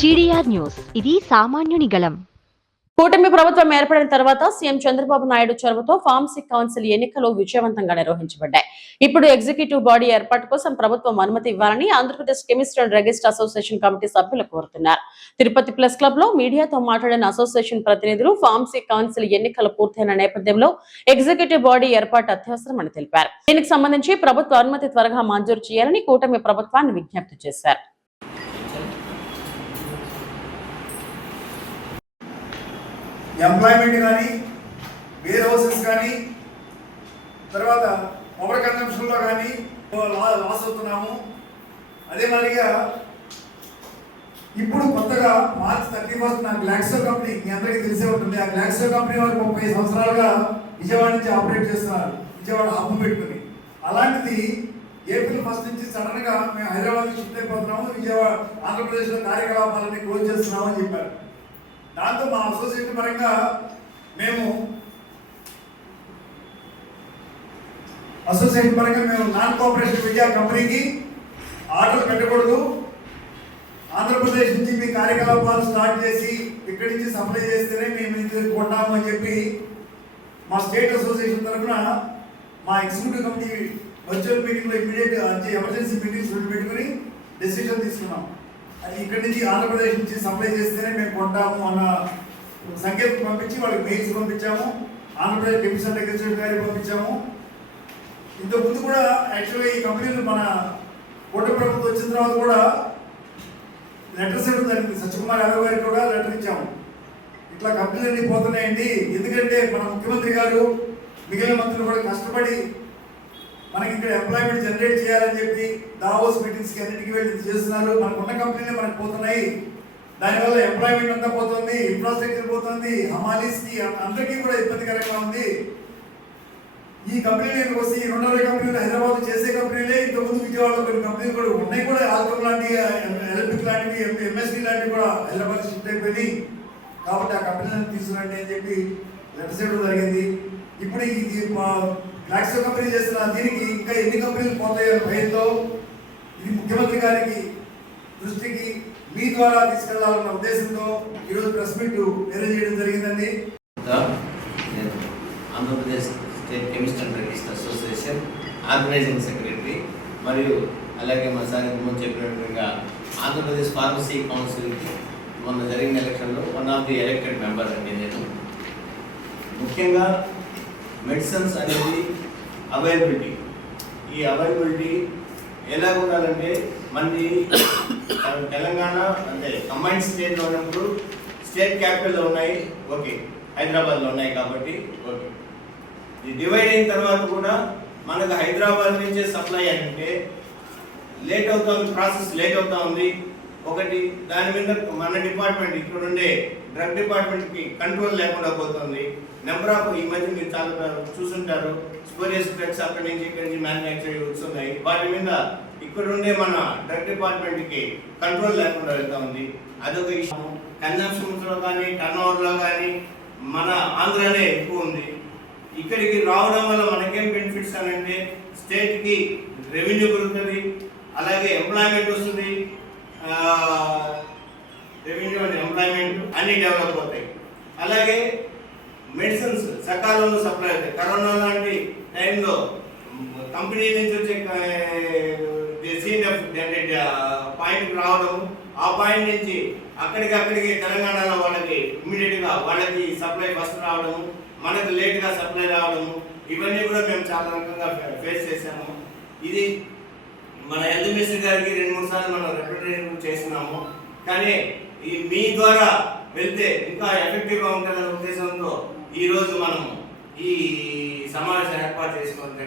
GDR news, ఇది సామాన్యుని గళం. కూటమి ప్రభుత్వం ఏర్పడిన తర్వాత సీఎం చంద్రబాబు నాయుడు చొరవతో ఫార్మసీ కౌన్సిల్ ఎన్నికలు విజయవంతంగా నిర్వహించబడ్డాయి. ఇప్పుడు ఎగ్జిక్యూటివ్ బాడీ ఏర్పాటు కోసం ప్రభుత్వం అనుమతి ఇవ్వాలని Andhra Pradesh chemist and druggist association committee సభ్యులు కోరుతున్నారు. తిరుపతి ప్రెస్ క్లబ్ లో మీడియాతో మాట్లాడిన అసోసియేషన్ ప్రతినిధులు ఫార్మసీ కౌన్సిల్ ఎన్నికలు పూర్తయిన నేపథ్యంలో ఎగ్జిక్యూటివ్ బాడీ ఏర్పాటు అత్యవసరమని తెలిపారు. దీనికి సంబంధించి ప్రభుత్వ అనుమతి త్వరగా మంజూరు చేయాలని కూటమి ప్రభుత్వాన్ని విజ్ఞప్తి చేశారు. ఎంప్లాయ్మెంట్ కానీ, వేర్ హౌసెస్ కానీ, తర్వాత పవర్ కన్జంప్షన్లో కానీ లాస్ అవుతున్నాము. అదే మాదిరిగా ఇప్పుడు కొత్తగా మార్చ్ 31 నాకు గ్లాక్సో కంపెనీ, మీ అందరికీ తెలిసే ఉంటుంది. ఆ గ్లాక్సో కంపెనీ వారు 30 సంవత్సరాలుగా విజయవాడ నుంచి ఆపరేట్ చేస్తున్నారు, విజయవాడ హబ్బు పెట్టుకుని. అలాంటిది ఏప్రిల్ 1 నుంచి సడన్గా మేము హైదరాబాద్కి షిఫ్ట్ అయిపోతున్నాము, విజయవాడ ఆంధ్రప్రదేశ్లో కార్యకలాపాలన్నీ క్లోజ్ చేస్తున్నామని చెప్పారు. దాంతో మా అసోసియేషన్ పరంగా మేము నాన్ కోఆపరేషన్ విద్యా కంపెనీకి ఆర్డర్ పెట్టకూడదు, ఆంధ్రప్రదేశ్ నుంచి మీ కార్యకలాపాలు స్టార్ట్ చేసి ఇక్కడి నుంచి సప్లై చేస్తేనే మేము ఇది కొంటాము అని చెప్పి మా స్టేట్ అసోసియేషన్ తరఫున మా ఎగ్జిక్యూటివ్ కమిటీ వర్చువల్ మీటింగ్లో ఇమీడియట్ ఎమర్జెన్సీ మీటింగ్స్ పెట్టుకుని డెసిషన్ తీసుకున్నాం. అది ఇక్కడి నుంచి ఆంధ్రప్రదేశ్ నుంచి సప్లై చేస్తేనే మేము కొంటాము అన్న సంకేతం పంపించి వాళ్ళకి మెయిల్స్ పంపించాము. ఆంధ్రప్రదేశ్ కెమిస్ట్ అండ్ డ్రగిస్ట్ గారికి పంపించాము. ఇంతకుముందు కూడా యాక్చువల్గా ఈ కంపెనీలు మన కూటమి ప్రభుత్వం వచ్చిన తర్వాత కూడా లెటర్స్ ఇవ్వడం జరిగింది. సత్యకుమార్ యాదవ్ గారికి కూడా లెటర్ ఇచ్చాము. ఇట్లా కంపెనీలు అన్నీ పోతున్నాయండి, ఎందుకంటే మన ముఖ్యమంత్రి గారు మిగిలిన మంత్రులు కూడా కష్టపడి మనకి ఇక్కడ ఎంప్లాయ్మెంట్ జనరేట్ చేయాలని చెప్పి దావోస్ మీటింగ్స్కి అన్నిటికీ వెళ్ళి చేస్తున్నారు. మనకు ఉన్న కంపెనీలు మనకు పోతున్నాయి, దానివల్ల ఎంప్లాయ్మెంట్ అంతా పోతుంది, ఇన్ఫ్రాస్ట్రక్చర్ పోతుంది, హమాలీస్కి అందరికీ కూడా ఇబ్బందికరంగా ఉంది. ఈ కంపెనీలు వస్తే 220 కంపెనీలు హైదరాబాద్ చేసే కంపెనీలే. ఇంతకుముందు విజయవాడలో కొన్ని కంపెనీలు కూడా ఉన్నాయి, కూడా ఆల్కమ్ లాంటి, ఎలక్ట్రిక్ లాంటివి, ఎంఎస్డీ లాంటివి కూడా హైదరాబాద్ షిఫ్ట్ అయిపోయి, కాబట్టి ఆ కంపెనీలను తీసుకురండి అని చెప్పి లెటర్స్ ఇవ్వడం జరిగింది. ఇప్పుడు ఇది మా గ్లాక్సో కంపెనీ చేస్తున్న దీనికి ఇంకా ఎన్ని కంపెనీలు పోతాయో భయంతో ఇది ముఖ్యమంత్రి గారికి దృష్టికి మీ ద్వారా తీసుకెళ్లాలన్న ఉద్దేశంతో ఈరోజు ప్రెస్ మీట్ అరేంజ్ చేయడం జరిగిందండి. Andhra Pradesh state chemist and druggist association organizing secretary, మరియు అలాగే మా సార్ ఇంతకుముందు చెప్పినట్టుగా ఆంధ్రప్రదేశ్ ఫార్మసీ కౌన్సిల్కి మొన్న జరిగిన ఎలక్షన్లో one of the elected member అండి నేను. ముఖ్యంగా మెడిసిన్స్ అనేది అవైలబిలిటీ, ఈ అవైలబిలిటీ ఎలా ఉండాలంటే మనది తెలంగాణ అంటే కంబైన్డ్ స్టేట్లో ఉన్నప్పుడు స్టేట్ క్యాపిటల్లో ఉన్నాయి, ఓకే, హైదరాబాద్లో ఉన్నాయి కాబట్టి ఓకే. ఇది డివైడ్ అయిన తర్వాత కూడా మనకు హైదరాబాద్ నుంచే సప్లై అంటే లేట్ అవుతుంది, ప్రాసెస్ లేట్ అవుతా ఉంది. ఒకటి దాని మీద మన డిపార్ట్మెంట్ ఇక్కడ ఉండే డ్రగ్ డిపార్ట్మెంట్కి కంట్రోల్ లేకుండా పోతుంది. నెంబర్ ఆఫ్ ఈ మధ్య మీరు చాలా చూసుంటారు, స్పోరియస్ డ్రగ్స్ అక్కడి నుంచి ఇక్కడి నుంచి మ్యానుఫ్యాక్చరింగ్ వస్తున్నాయి. వాటి మీద ఇక్కడ ఉండే మన డ్రగ్ డిపార్ట్మెంట్కి కంట్రోల్ లేకుండా వెళ్తా ఉంది. అదొక ఇష్యూ. కన్జంప్షన్స్లో కానీ టర్న్ ఓవర్లో కానీ మన ఆంధ్రానే ఎక్కువ ఉంది. ఇక్కడికి రావడం వల్ల మనకేం బెనిఫిట్స్ అని అంటే స్టేట్కి రెవెన్యూ పెరుగుతుంది, అలాగే ఎంప్లాయ్మెంట్ వస్తుంది, రెవెన్యూ అండ్ ఎంప్లాయ్మెంట్ అన్ని డెవలప్ అవుతాయి. అలాగే మెడిసిన్స్ సకాలంలో సప్లై అవుతాయి. కరోనా లాంటి టైంలో కంపెనీ నుంచి వచ్చే పాయింట్కి రావడం, ఆ పాయింట్ నుంచి అక్కడికి తెలంగాణలో వాళ్ళకి ఇమ్మీడియట్గా వాళ్ళకి సప్లై ఫస్ట్ రావడము, మనకు లేట్గా సప్లై రావడము, ఇవన్నీ కూడా మేము చాలా రకంగా ఫేస్ చేసాము. ఇది మన హెల్త్ మినిస్టర్ గారికి 2-3 సార్లు మనం రిప్రజెంటేషన్ చేస్తున్నాము. కానీ ఈ మీ ద్వారా వెళ్తే ఇంకా ఎఫెక్టివ్గా ఉంటుందనే ఉద్దేశంతో ఈరోజు మనము ఈ సమావేశం ఏర్పాటు చేసుకోవడం జరిగింది.